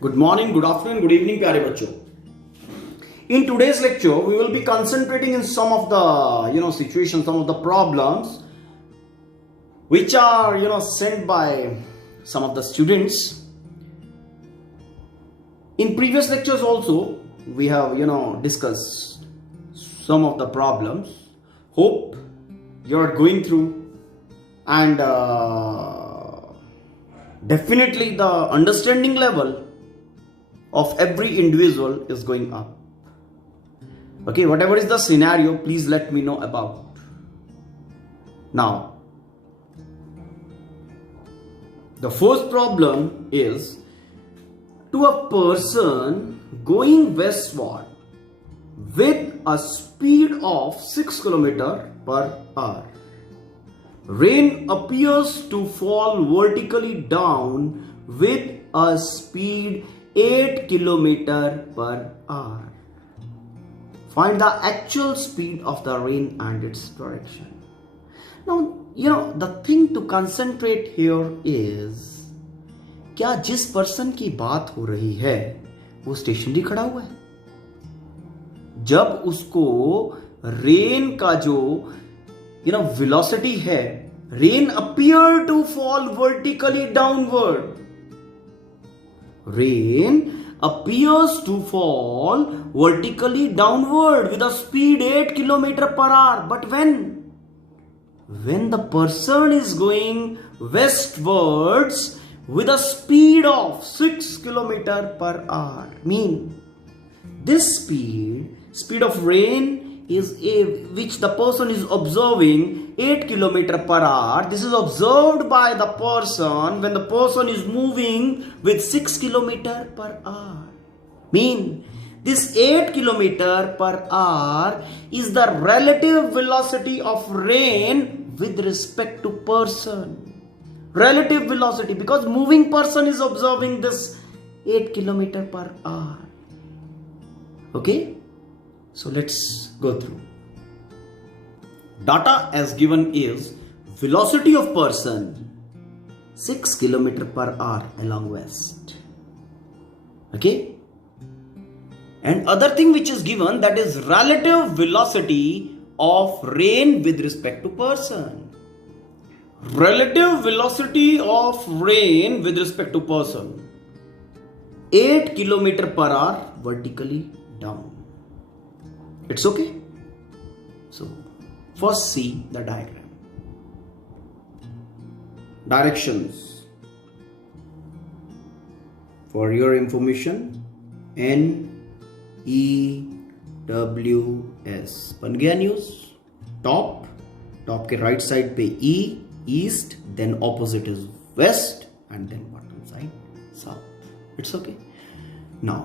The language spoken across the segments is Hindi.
Good morning, good afternoon, good evening, प्यारे बच्चों. In today's lecture, we will be concentrating in some of the situations, some of the problems which are sent by some of the students. In previous lectures also, we have discussed some of the problems. Hope you are going through, and definitely the understanding level of every individual is going up. Okay, whatever is the scenario, please let me know about. Now, the first problem is to a person going westward with a speed of 6 km per hour. Rain appears to fall vertically down with a speed 8 km per hour. Find the actual speed of the rain and its direction. Now, the thing to concentrate here is, क्या जिस पर्सन की बात हो रही है वो स्टेशनरी खड़ा हुआ है? जब उसको रेन का जो वेलोसिटी है, rain appear to fall vertically downward. Rain appears to fall vertically downward with a speed 8 km per hour. But when the person is going westwards with a speed of 6 km per hour, this speed of rain is which the person is observing 8 km per hour. This is observed by the person when the person is moving with 6 km per hour. This 8 km per hour is the relative velocity of rain with respect to person. Relative velocity, because moving person is observing this 8 km per hour. Okay? So let's go through. Data as given is velocity of person 6 km per hour along west. Okay? And other thing which is given, that is relative velocity of rain with respect to person. Relative velocity of rain with respect to person 8 km per hour vertically down. It's okay. So first see the diagram. Directions. For your information, N E W S. बन गया न्यूज. टॉप के राइट साइड पे E, east, then opposite is west, and then bottom side south. It's okay. Now,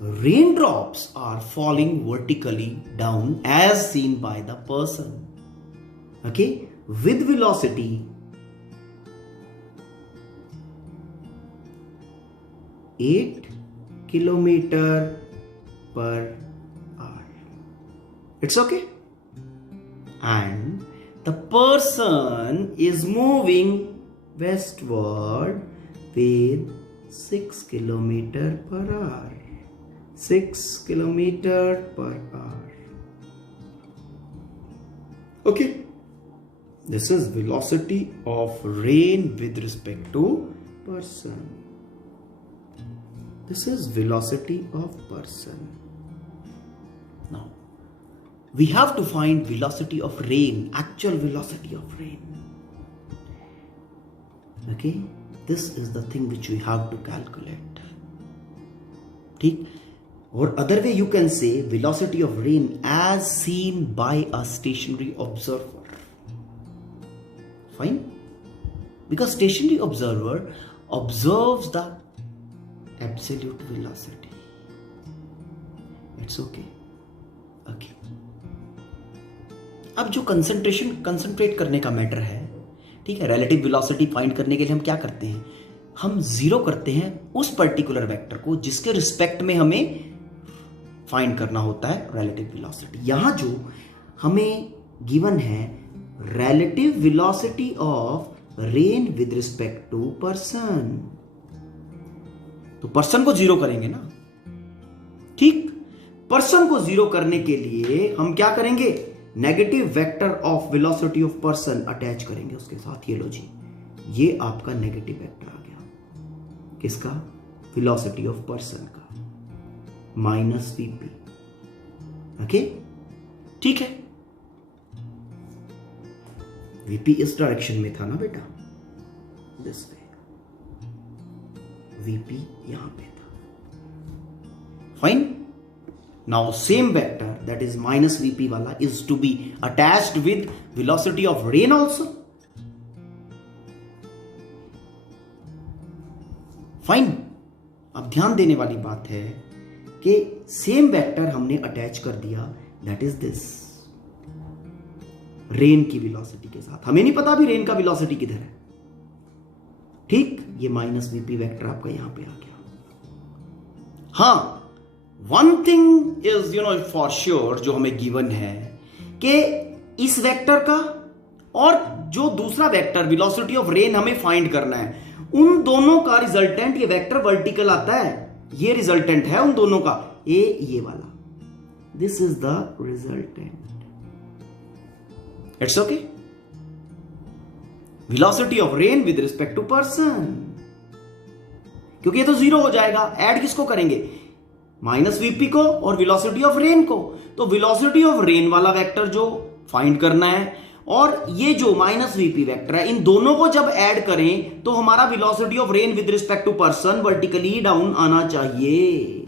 raindrops are falling vertically down as seen by the person. Okay, with velocity 8 km per hour. It's okay. And the person is moving westward with 6 km per hour. 6 km per hour. Okay. This is velocity of rain with respect to person. This is velocity of person. Now, we have to find velocity of rain, actual velocity of rain. Okay. This is the thing which we have to calculate. ठीक? Or other way you can say velocity of rain as seen by a stationary observer. Fine? Because stationary observer observes the absolute velocity. It's okay. Okay. अब जो कंसंट्रेट करने का मैटर है, ठीक है, रिलेटिव वेलोसिटी फाइंड करने के लिए हम क्या करते हैं? हम जीरो करते हैं उस पर्टिकुलर वेक्टर को जिसके रिस्पेक्ट में हमें फाइंड करना होता है रिलेटिव वेलोसिटी. यहां जो हमें गिवन है relative velocity of rain with respect to person. तो पर्सन को जीरो करेंगे ना। ठीक, पर्सन को जीरो करने के लिए हम क्या करेंगे, negative vector of velocity of person attach करेंगे उसके साथ। ये लो जी, ये आपका नेगेटिव वेक्टर आ गया, किसका, वेलोसिटी ऑफ पर्सन का, माइनस वीपी। ओके, ठीक है, वीपी इस डायरेक्शन में था ना बेटा, दिस वे, वीपी यहां पे था। Fine, now same vector that is minus VP वाला is to be attached with velocity of rain also. Fine, अब ध्यान देने वाली बात है कि सेम वेक्टर हमने अटैच कर दिया, दैट इज दिस, रेन की वेलोसिटी के साथ। हमें नहीं पता अभी रेन का वेलोसिटी किधर है। ठीक, ये माइनस वीपी वेक्टर आपका यहां पे आ गया। हां, one thing is for sure, जो हमें गिवन है कि इस वेक्टर का और जो दूसरा वेक्टर वेलोसिटी ऑफ रेन हमें फाइंड करना है, उन दोनों का रिजल्टेंट, ये वेक्टर वर्टिकल आता है, ये रिजल्टेंट है उन दोनों का, ये वाला, this is the resultant. It's okay, velocity of rain with respect to person, क्योंकि ये तो जीरो हो जाएगा। ऐड किसको करेंगे, माइनस वीपी को और वेलोसिटी ऑफ रेन को। तो वेलोसिटी ऑफ रेन वाला वेक्टर जो फाइंड करना है और ये जो माइनस वीपी वेक्टर है, इन दोनों को जब ऐड करें तो हमारा velocity of rain with respect to person vertically down आना चाहिए।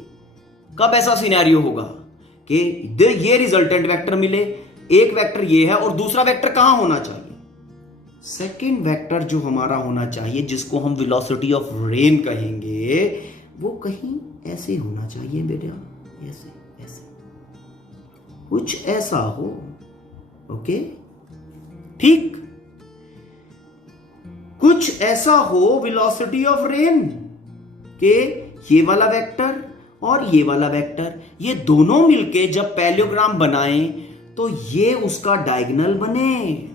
कब ऐसा सिनेरियो होगा कि ये रिजल्टेंट वेक्टर मिले, एक वेक्टर ये है और दूसरा वेक्टर कहां होना चाहिए, सेकेंड वेक्टर जो हमारा होना चाहिए, जिसको हम वेलोसिटी ऑफ रेन कहेंगे, वो कहीं ऐसे होना चाहिए बेटा, ऐसे ऐसे, कुछ ऐसा हो। ओके, ठीक, कुछ ऐसा हो वेलोसिटी ऑफ रेन के ये वाला वेक्टर और ये वाला वेक्टर, ये दोनों मिलके जब पैरेललोग्राम बनाएं तो ये उसका डायगोनल बने।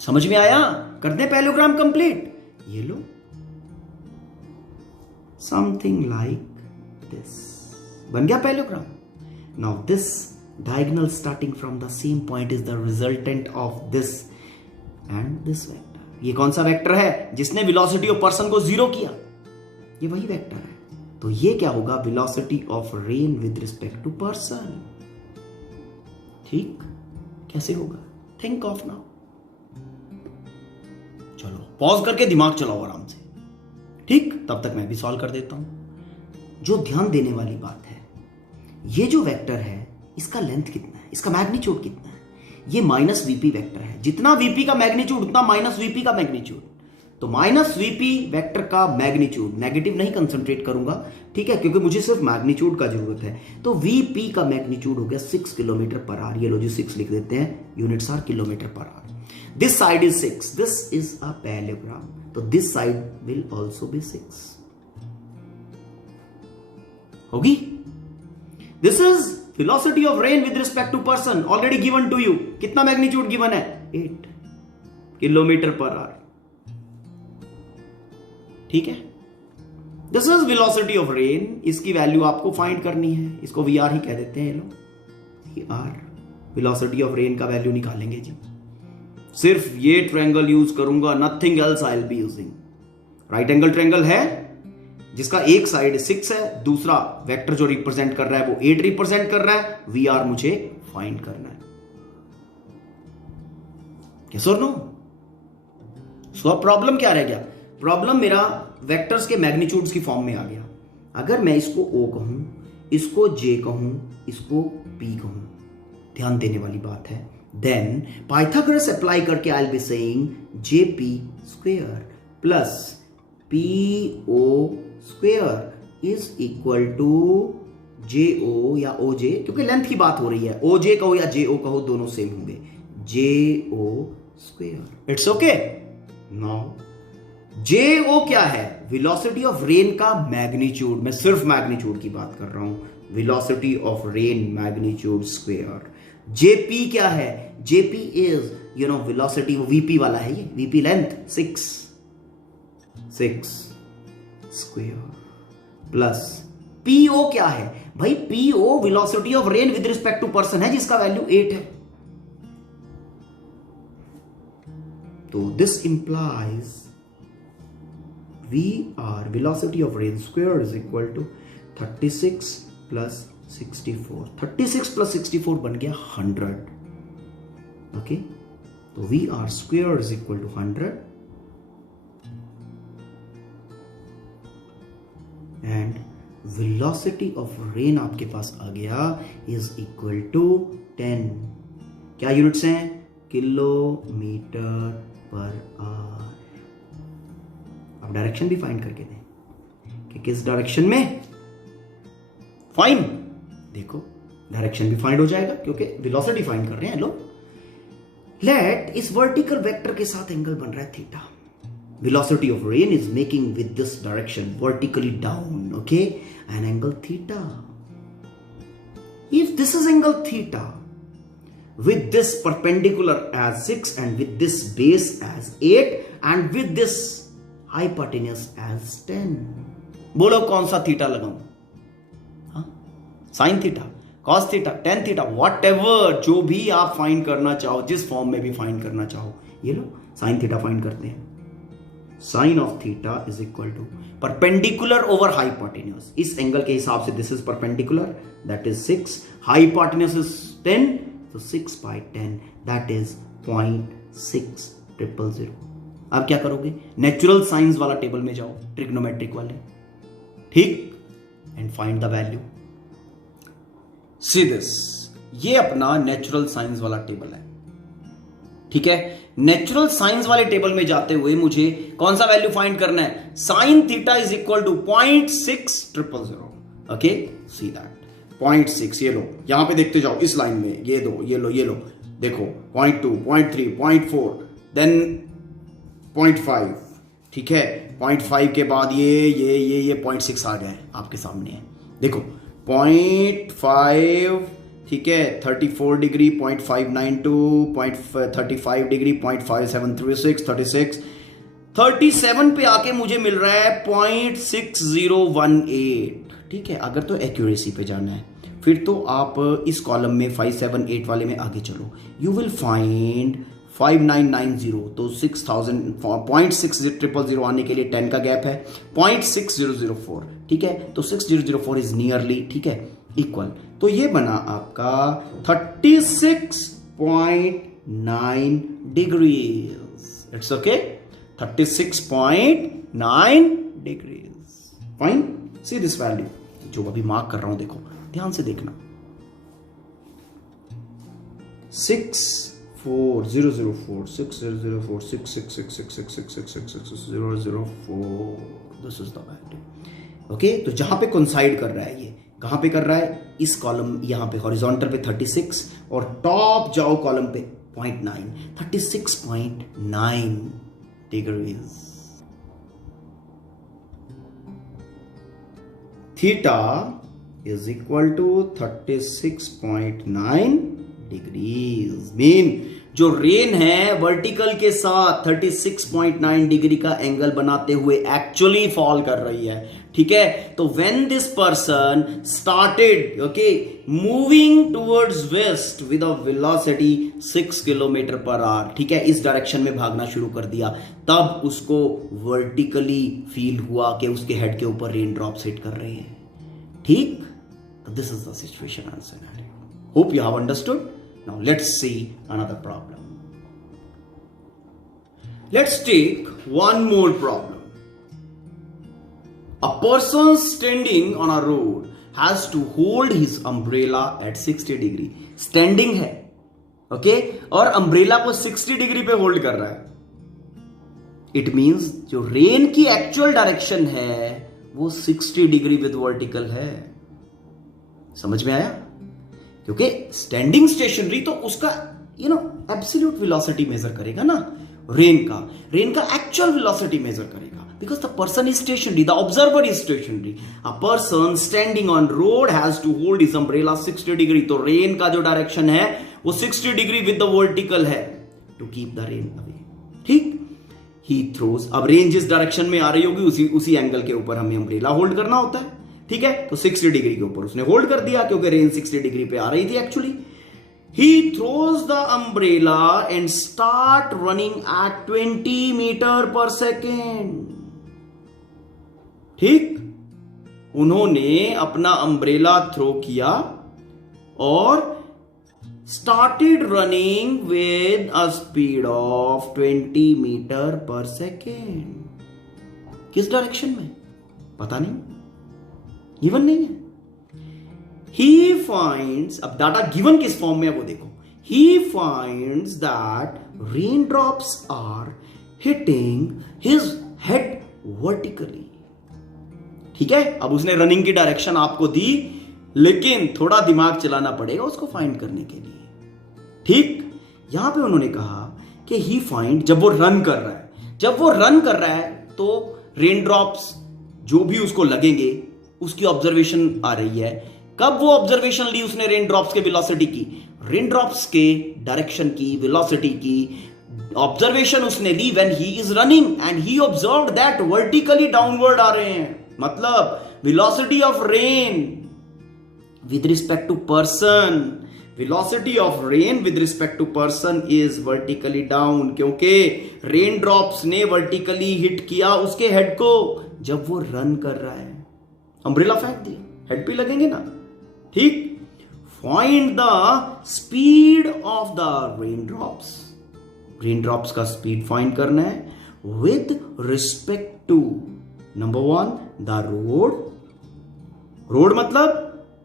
समझ में आया? कर दे पैरेललोग्राम कंप्लीट। ये लो, समथिंग लाइक दिस, बन गया parallelogram. Now this diagonal starting from the same point is the resultant of this and this vector. ये कौन सा वेक्टर है जिसने वेलोसिटी ऑफ पर्सन को जीरो किया? ये वही वेक्टर है। तो ये क्या होगा, velocity of rain with respect to person. ठीक, कैसे होगा, थिंक ऑफ नाउ। चलो पॉज करके दिमाग चलाओ आराम से। ठीक, तब तक मैं भी सॉल्व कर देता हूं। जो ध्यान देने वाली बात है, ये जो वेक्टर है इसका लेंथ कितना है, इसका मैग्नीट्यूड कितना है, ये माइनस वीपी वेक्टर है। जितना वीपी का मैग्नीट्यूड उतना माइनस वीपी का मैग्नीट्यूड। तो माइनस वीपी वेक्टर का मैग्नीट्यूड, नेगेटिव नहीं कंसंट्रेट करूंगा, ठीक है, क्योंकि मुझे सिर्फ मैग्नीट्यूड का जरूरत है। तो वीपी का मैग्नीट्यूड हो गया 6 किलोमीटर पर आवर। ये लो जी 6 लिख देते हैं, units are kilometre per hour. This side is 6, this is a parallelogram, तो this side will also be 6 होगी। This is velocity of rain with respect to person, already given to you. कितना मैग्नीट्यूड गिवन है, 8 किलोमीटर पर आवर। ठीक है, this is velocity of rain. इसकी वैल्यू आपको फाइंड करनी है, इसको वी आर ही कह देते हैं। V R velocity of rain का वैल्यू निकालेंगे जी। सिर्फ ये ट्रायंगल यूज करूंगा, nothing else I will be using. Right angle triangle है जिसका एक साइड 6 है, दूसरा वेक्टर जो रिप्रेजेंट कर रहा है वो 8 रिप्रेजेंट कर रहा है। वी आर मुझे फाइंड करना है। यस और नो? सो अब प्रॉब्लम क्या रह गया, प्रॉब्लम मेरा वेक्टर्स के मैग्नीट्यूड्स की फॉर्म में आ गया। अगर मैं इसको O कहूं, इसको J कहूं, इसको P कहूं, ध्यान देने वाली बात है, देन पाइथागोरस अप्लाई करके I will be saying JP square plus PO square is equal to JO या OJ, क्योंकि लेंथ की बात हो रही है। OJ कहो या JO कहो, दोनों सेम होंगे, JO square. It's okay. Now JO क्या है, वेलोसिटी ऑफ रेन का मैग्नीट्यूड। मैं सिर्फ मैग्नीट्यूड की बात कर रहा हूं, velocity of rain magnitude square. JP क्या है, JP इज वेलोसिटी, वो VP वाला है, ये VP length 6 square plus PO क्या है भाई, PO velocity of rain with respect to person है जिसका वैल्यू 8 है। तो this implies VR velocity of rain square is equal to 36 plus 64। 36 plus 64 बन गया 100। ओके, तो VR square is equal to 100 and velocity of rain आपके पास आ गया is equal to 10। क्या यूनिट्स हैं? Kilometre per our. अब डायरेक्शन भी फाइंड करके दें कि किस डायरेक्शन में। फाइन, देखो डायरेक्शन भी फाइंड हो जाएगा क्योंकि वेलोसिटी फाइंड कर रहे हैं लोग। लेट इस वर्टिकल वेक्टर के साथ एंगल बन रहा है theta. Velocity of rain is making with this direction vertically down, okay, an angle theta. If this is angle theta with this perpendicular as 6 and with this base as 8 and with this hypotenuse as 10, बोलो कौन सा थीटा लगाऊं? Sine theta, cos theta, tan theta, what ever, जो भी आप फाइंड करना चाहो, जिस फॉर्म में भी फाइंड करना चाहो। ये लो साइन थीटा फाइंड करते हैं। Sine of theta is equal to perpendicular over hypotenuse. इस एंगल के हिसाब से this is perpendicular, that is 6, hypotenuse is 10, तो 6 by 10 that is 0.6000। अब क्या करोगे? नेचुरल साइंस वाला टेबल में जाओ, ट्रिग्नोमेट्रिक वाले, ठीक, and find the value. See this, ये अपना नेचुरल साइंस वाला टेबल है, ठीक है। नेचुरल साइंस वाले टेबल में जाते हुए मुझे कौन सा वैल्यू फाइंड करना है? Sine theta is equal to 0.6000। Okay, see that 0.6, ये लो, यहां पे देखते जाओ इस लाइन में, ये दो, ये लो, ये लो, देखो 0.2, 0.3, 0.4, देन 0.5, ठीक है। 0.5 के बाद ये 0.6 आ गया है, आपके सामने है, देखो 0.5, ठीक है, 34 डिग्री, 0.592, 35 डिग्री, 0.5736, 37 पे आके मुझे मिल रहा है 0.6018, ठीक है। अगर तो एक्यूरेसी पे जाना है फिर तो आप इस कॉलम में 578 वाले में आगे चलो, यू विल फाइंड 5990, तो 6000, 0.6000 आने के लिए 10 का गैप है, 0.6004, ठीक है, तो 6004 इज नियरली, ठीक है, इक्वल। तो ये बना आपका 36.9 degrees. It's okay, 36.9 degrees. Fine, see this value जो अभी मार्क कर रहा हूं, देखो ध्यान से देखना, 64004 6004 666666666660004, this is the value. Okay, तो जहां पे कोइंसाइड कर रहा है, ये कहां पे कर रहा है? इस कॉलम, यहां पे हॉरिजॉन्टल पे 36 और टॉप जाओ कॉलम पे 0.9, 36.9 degrees. Theta is equal to 36.9 degrees. Mean जो रेन है वर्टिकल के साथ 36.9 डिग्री का एंगल बनाते हुए एक्चुअली फॉल कर रही है, ठीक है। तो when this person started, okay, moving towards waste with a velocity 6 kilometre per hour, ठीक है, इस डायरेक्शन में भागना शुरू कर दिया, तब उसको वर्टिकली फील हुआ कि उसके हेड के ऊपर रेन ड्रॉप्स हिट कर रहे हैं, ठीक। This is the situation and scenario. Hope you have understood. Now let's see another problem. Let's take one more problem. A person standing on a road has to hold his umbrella at 60 degree. Standing है, okay, और umbrella को 60 डिग्री पे होल्ड कर रहा है। It means जो रेन की एक्चुअल डायरेक्शन है वो 60 डिग्री विद वर्टिकल है। समझ में आया? क्योंकि स्टैंडिंग स्टेशनरी तो उसका एब्सोल्यूट वेलोसिटी मेजर करेगा ना, रेन का एक्चुअल वेलोसिटी मेजर करेगा, because the person is stationary, the observer is stationary. A person standing on road has to hold his umbrella 60 degree, तो रेन का जो डायरेक्शन है वो 60 डिग्री विद द वर्टिकल है to keep the rain away, ठीक। ही थ्रोज, अब रेन जिस डायरेक्शन में आ रही होगी उसी एंगल के ऊपर हमें अम्ब्रेला होल्ड करना होता है, ठीक है। तो 60 डिग्री के ऊपर उसने होल्ड कर दिया क्योंकि रेन 60 डिग्री पे आ रही थी actually. He throws the umbrella and start running at 20 meter per second. ठीक, उन्होंने अपना अम्ब्रेला थ्रो किया और started running with a speed of 20 meter per second. किस डायरेक्शन में पता नहीं, गिवन नहीं है। He finds, अब डाटा गिवन किस फॉर्म में है वो देखो। He finds that raindrops are hitting his head vertically. ठीक है, अब उसने रनिंग की डायरेक्शन आपको दी, लेकिन थोड़ा दिमाग चलाना पड़ेगा उसको फाइंड करने के लिए। ठीक, यहां पे उन्होंने कहा कि ही फाइंड, जब वो रन कर रहा है तो रेन ड्रॉप्स जो भी उसको लगेंगे उसकी ऑब्जर्वेशन आ रही है। कब वो ऑब्जर्वेशन ली उसने रेन ड्रॉप्स के वेलोसिटी की, रेन ड्रॉप्स के डायरेक्शन की, वेलोसिटी की ऑब्जर्वेशन उसने ली when he is running and he observed that vertically downward आ रहे हैं। मतलब velocity of rain with respect to person, velocity of rain with respect to person is vertically down, क्योंकि रेन ड्रॉप्स ने वर्टिकली हिट किया उसके हेड को जब वो रन कर रहा है। अम्ब्रेला फेंक दिया, हेड पे लगेंगे ना। ठीक, find the speed of the rain drops, rain drops का स्पीड फाइंड करना है with respect to number 1 the road मतलब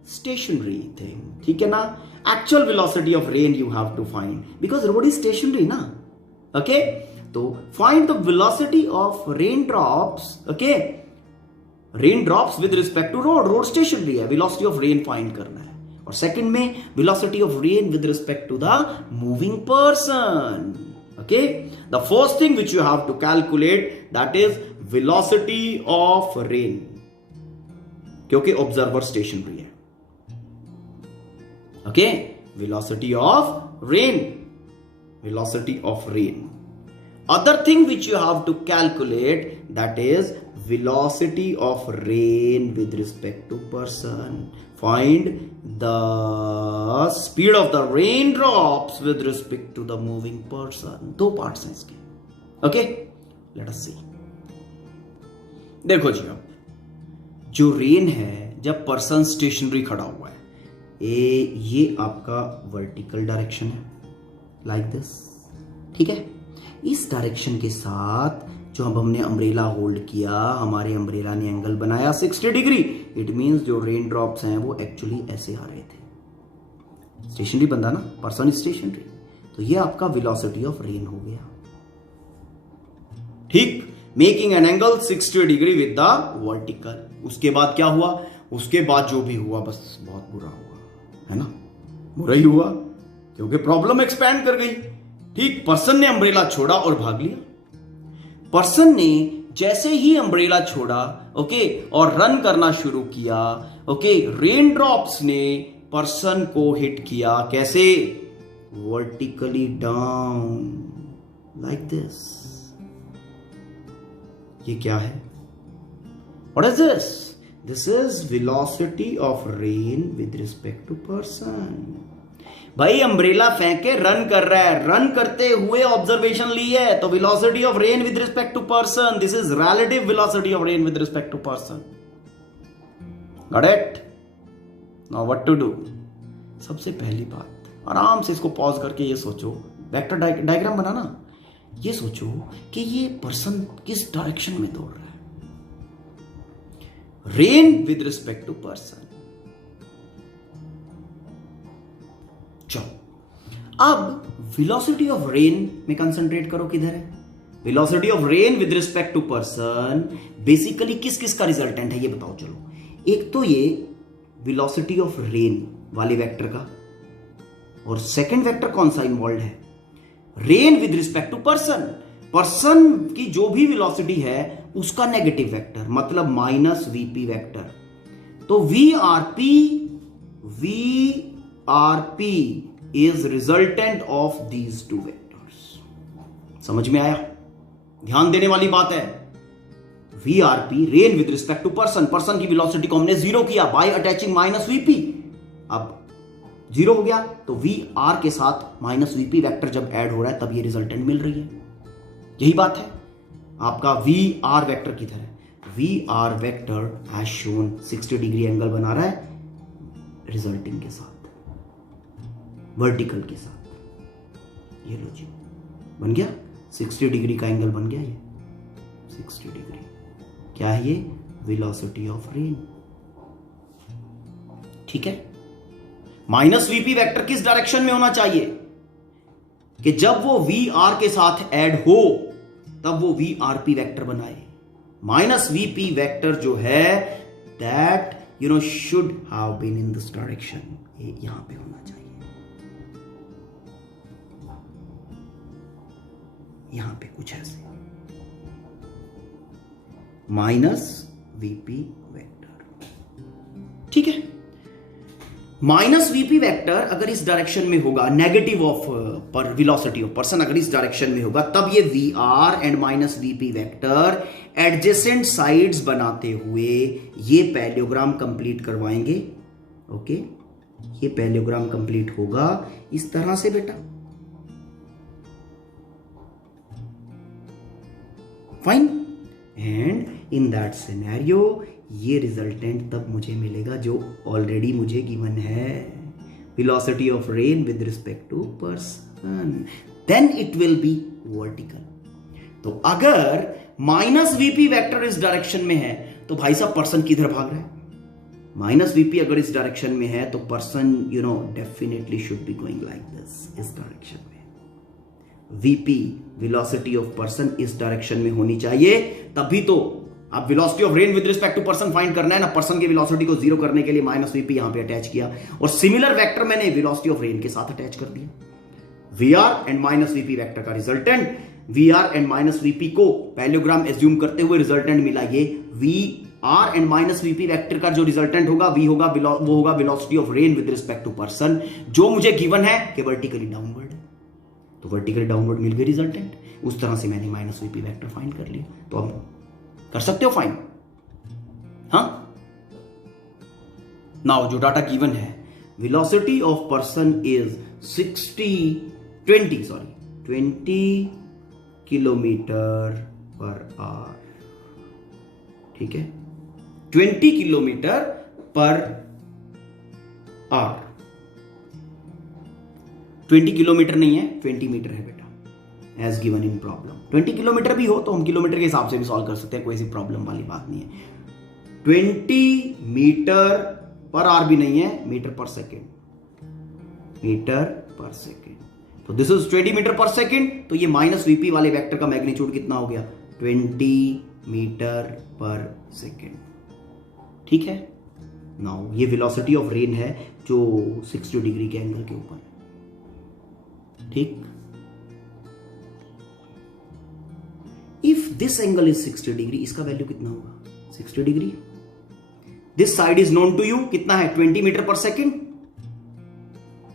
स्टेशनरी थिंग, ठीक है ना। Actual velocity of rain you have to find because road is stationary ना, ओके। तो find the velocity of rain drops, okay, rain drops with respect to road stationary है, वेलोसिटी ऑफ रेन फाइंड करना है। और सेकंड में velocity of rain with respect to the moving person, okay. The first thing which you have to calculate that is velocity of rain, क्योंकि ऑब्जर्वर स्टेशनरी है, okay. Velocity of rain, velocity of rain. Other thing which you have to calculate, that is velocity of rain with respect to person. Find the speed of the raindrops with respect to the moving person. दो पार्ट्स हैं इसके, ओके। लेट अस सी। देखो जी, अब जो रेन है जब पर्सन स्टेशनरी खड़ा हुआ है, ये आपका वर्टिकल डायरेक्शन है, लाइक दिस, ठीक है। इस डायरेक्शन के साथ जो अब हमने अम्ब्रेला होल्ड किया, हमारे अम्ब्रेला ने एंगल बनाया 60 डिग्री। इट मींस जो रेन ड्रॉप्स हैं वो एक्चुअली ऐसे आ रहे थे। स्टेशनरी बंदा ना, पर्सन स्टेशनरी, तो ये आपका वेलोसिटी ऑफ रेन हो गया, ठीक। Making an angle 60 degree with the vertical. उसके बाद क्या हुआ, उसके बाद जो भी हुआ बस बहुत बुरा हुआ, है ना। बुरा ही हुआ क्योंकि प्रॉब्लम एक्सपैंड कर गई, ठीक। पर्सन ने अम्ब्रेला छोड़ा और भाग लिया। पर्सन ने जैसे ही अम्ब्रेला छोड़ा, ओके, और रन करना शुरू किया, ओके, रेन ड्रॉप्स ने पर्सन को हिट किया, कैसे, वर्टिकली डाउन, लाइक दिस। ये क्या है, what is this? This is velocity of rain with respect to person. भाई अम्ब्रेला फेंक के रन कर रहा है, रन करते हुए ऑब्जर्वेशन ली है, तो velocity of rain with respect to person, this is relative velocity of rain with respect to person. Got it? Now what to do? सबसे पहली बात, आराम से इसको पॉज करके ये सोचो, वेक्टर डायग्राम बनाना, ये सोचो कि ये पर्सन किस डायरेक्शन में दौड़ रहा है। Rain with respect to person. चलो अब वेलोसिटी ऑफ रेन में कंसंट्रेट करो, किधर है velocity of rain with respect to person. Basically किस किस का रिजल्टेंट है ये बताओ। चलो, एक तो ये वेलोसिटी ऑफ रेन वाले वेक्टर का, और सेकंड वेक्टर कौन सा इन्वॉल्व है, rain with respect to person. Person की जो भी वेलोसिटी है उसका नेगेटिव वेक्टर, मतलब माइनस वीपी वेक्टर। तो VRP is resultant of these two vectors। समझ में आया? ध्यान देने वाली बात है, VRP rain with respect to person, person की वेलोसिटी को हमने जीरो किया बाय अटैचिंग माइनस VP, अब जीरो हो गया तो VR के साथ माइनस VP वेक्टर जब ऐड हो रहा है तब ये रिजल्टेंट मिल रही है। यही बात है आपका VR वेक्टर की तरह, VR vector has shown 60 degree angle बना रहा है रिजल्टिंग के साथ, वर्टिकल के साथ। ये लो जी, बन गया 60 डिग्री का एंगल बन गया, ये 60 डिग्री। क्या है ये? Velocity of rain. ठीक है, माइनस VP वेक्टर किस डायरेक्शन में होना चाहिए कि जब वो VR के साथ ऐड हो तब वो VRP वेक्टर बनाए। माइनस VP वेक्टर जो है that should have been in this direction, ये यहां पे होना चाहिए, यहां पे कुछ ऐसे माइनस VP वेक्टर। ठीक है, माइनस VP वेक्टर अगर इस डायरेक्शन में होगा, नेगेटिव ऑफ पर वेलोसिटी ऑफ पर्सन अगर इस डायरेक्शन में होगा, तब ये VR and minus VP vector adjacent sides बनाते हुए ये पैरेललोग्राम कंप्लीट करवाएंगे। ओके, ये पैरेललोग्राम कंप्लीट होगा इस तरह से बेटा, fine. And in that scenario ये रिजल्टेंट तब मुझे मिलेगा जो ऑलरेडी मुझे गिवन है, velocity of rain with respect to person, then it will be vertical. तो अगर माइनस VP वेक्टर इस डायरेक्शन में है तो भाई साहब पर्सन किधर भाग रहा है? माइनस VP अगर इस डायरेक्शन में है तो person definitely should be going like this, इस डायरेक्शन में। VP वेलोसिटी ऑफ पर्सन इस डायरेक्शन में होनी चाहिए, तभी तो आप velocity of rain with respect to person find करना है ना। पर्सन की वेलोसिटी को जीरो करने के लिए माइनस VP यहां पे अटैच किया और सिमिलर वेक्टर मैंने वेलोसिटी ऑफ रेन के साथ अटैच कर दिया। VR and minus VP vector का resultant, VR and minus VP को पैरेललोग्राम एज्यूम करते हुए रिजल्टेंट मिला ये। VR and minus VP vector का जो रिजल्टेंट होगा वो होगा velocity of rain with respect to person, जो मुझे गिवन है कि वर्टिकली डाउनवर्ड। तो वर्टिकली डाउनवर्ड मिल गई रिजल्टेंट, उस तरह से मैंने माइनस VP वेक्टर फाइंड कर लिया। तो अब कर सकते हो फाइंड। हाँ, नाउ जो डाटा गिवन है, velocity of person is 20 kilometre per hour. ठीक है, 20 किलोमीटर पर आवर। 20 किलोमीटर नहीं है, 20 मीटर है बेटा, as given in problem. 20 kilometre भी हो तो हम किलोमीटर के हिसाब से भी सॉल्व कर सकते हैं, कोई ऐसी प्रॉब्लम वाली बात नहीं है। 20 मीटर पर आवर भी नहीं है, मीटर पर सेकेंड, मीटर पर सेकेंड। तो दिस इज 20 मीटर पर सेकेंड, तो ये माइनस VP वाले वेक्टर का मैग्नीट्यूड कितना हो गया? 20 मीटर पर सेकेंड। ठीक है, नाउ ये वेलोसिटी ऑफ रेन है जो 60 डिग्री के एंगल के ऊपर है। ठीक, if this angle is 60 degree, इसका वैल्यू कितना होगा? 60 degree. This side is known to you, कितना है? 20 मीटर पर सेकेंड।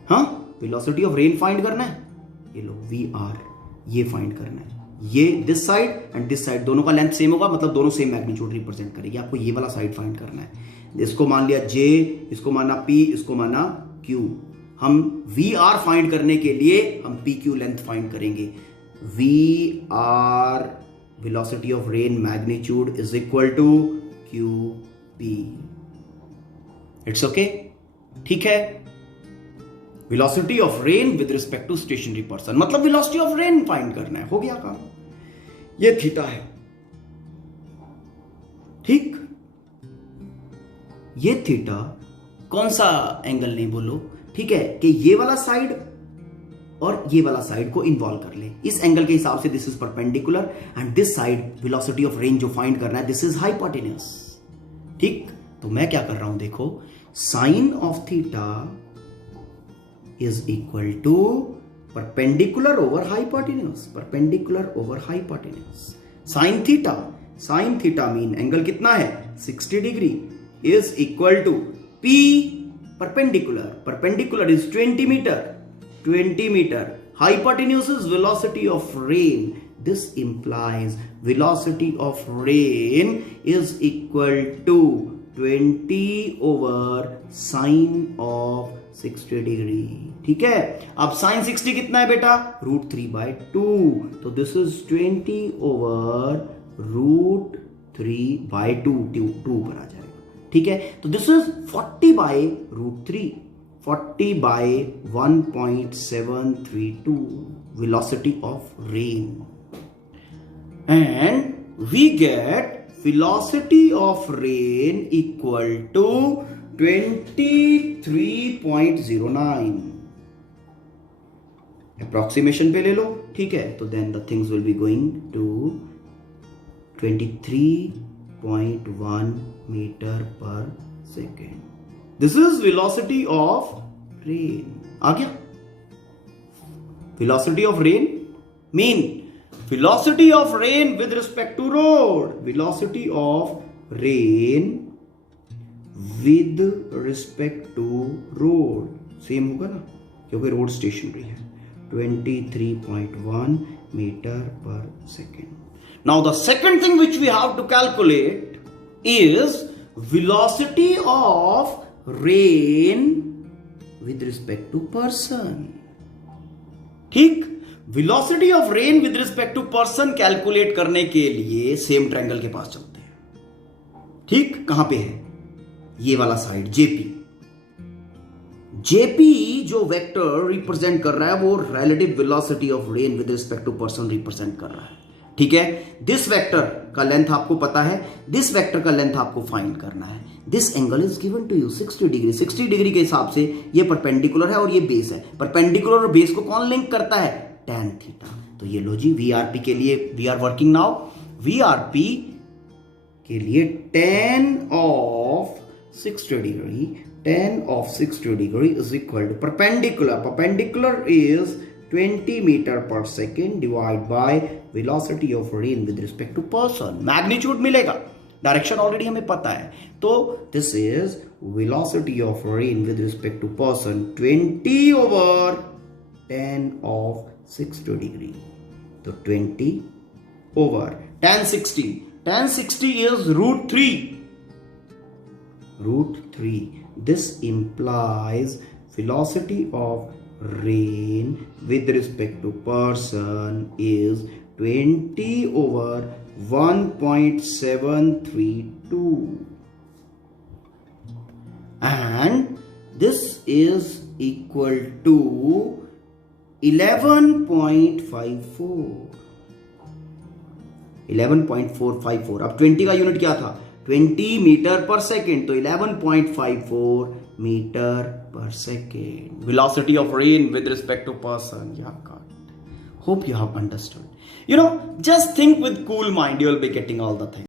हाँ, वेलोसिटी ऑफ रेन फाइंड करना है, ये लो VR, ये फाइंड करना है। ये this side and this side दोनों का लेंथ सेम होगा, मतलब दोनों सेम मैग्नीट्यूड रिप्रेजेंट करेगी। आपको ये वाला साइड फाइंड करना है। इसको मान लिया J, इसको माना P, इसको माना Q। हम VR फाइंड करने के लिए हम PQ लेंथ फाइंड करेंगे। VR velocity of rain magnitude is equal to QP। It's okay, ठीक है। Velocity of rain with respect to stationary person, मतलब वेलोसिटी ऑफ रेन फाइंड करना है, हो गया काम। ये थीटा है, ठीक। ये थीटा कौन सा एंगल नहीं बोलो, ठीक है, कि ये वाला साइड और ये वाला साइड को इन्वॉल्व कर ले। इस एंगल के हिसाब से this is perpendicular and this side velocity of rain जो फाइंड करना है दिस इज हाइपोटेन्यूस, ठीक। तो मैं क्या कर रहा हूं, देखो, sine of theta is equal to perpendicular over hypotenuse, perpendicular over hypotenuse. Sin theta mean angle कितना है 60 degree is equal to P perpendicular is 20 metre, hypotenuse is velocity of rain This implies velocity of rain is equal to 20 over sine of 60 degree. ठीक है, अब साइन 60 कितना है बेटा? √3/2. तो दिस इज 20 over √3/2. 2 पर आ जाएगा. ठीक है, तो this is 40/√3. 40/1.732 velocity of rain. And we get velocity of rain equal to 23.09. Approximation पे ले लो. ठीक है, तो then the things will be going to 23.1 meter per second. This is velocity of rain. आ गया? Velocity of rain mean velocity of rain with respect to road. Velocity of rain with respect to road same होगा ना, क्योंकि रोड स्टेशनरी है. 23.1 meter per second. Now the second thing which we have to calculate is velocity of rain with respect to person. ठीक, velocity of rain with respect to person calculate करने के लिए सेम ट्रायंगल के पास चलते हैं. ठीक, कहां पे है? ये वाला साइड जेपी. जेपी जो वेक्टर रिप्रेजेंट कर रहा है वो relative velocity of rain with respect to person represent कर रहा है. ठीक है, दिस वेक्टर का लेंथ आपको पता है, दिस वेक्टर का लेंथ आपको फाइंड करना है. This angle is given to you 60 degree. 60 degree के हिसाब से ये परपेंडिकुलर है और ये बेस है. परपेंडिकुलर और बेस को कौन लिंक करता है? tan theta. तो ये लो जी, वीआरपी के लिए we are working now. VRP के लिए tan of 60 degree, tan of 60 degree is equal to perpendicular. Perpendicular is 20 meter per second divided by velocity of rain with respect to person. Magnitude मिलेगा, डायरेक्शन ऑलरेडी हमें पता है. तो this is velocity of rain with respect to person 20 over tan of 60 degree. तो 20 over tan 60. Tan 60 is √3. √3. This implies velocity of rain with respect to person is 20 over 1.732. And this is equal to 11.54. 11.454. अब 20 का यूनिट क्या था? 20 मीटर पर सेकेंड. तो 11.54 मीटर पर second. Velocity of rain with respect to person. Hope you have understood. Just think with cool mind, you will be getting all the things.